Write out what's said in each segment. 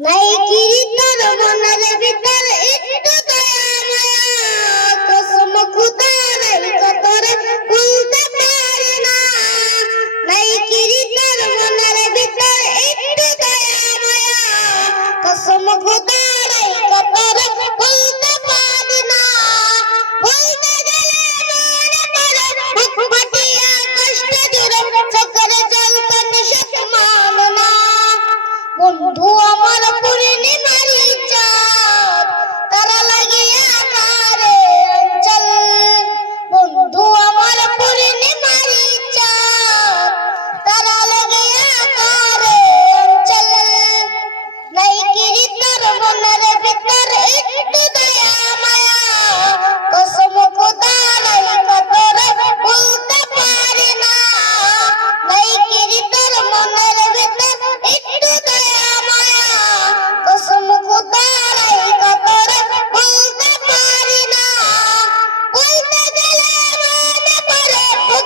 ಮೈ ಕಿರಿತರು ಮುನ್ನರೆ ಬಿದ್ದರೆ ಇಟ್ಟು ದಯ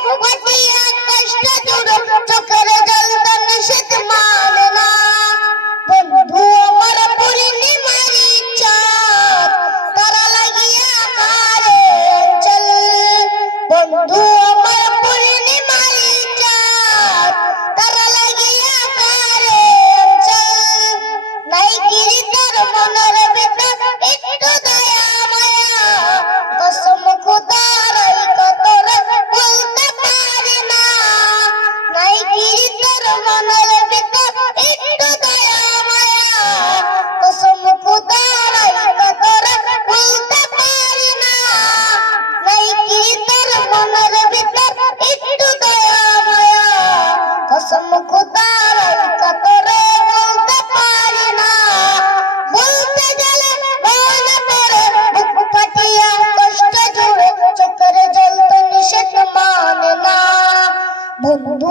我关机呀不多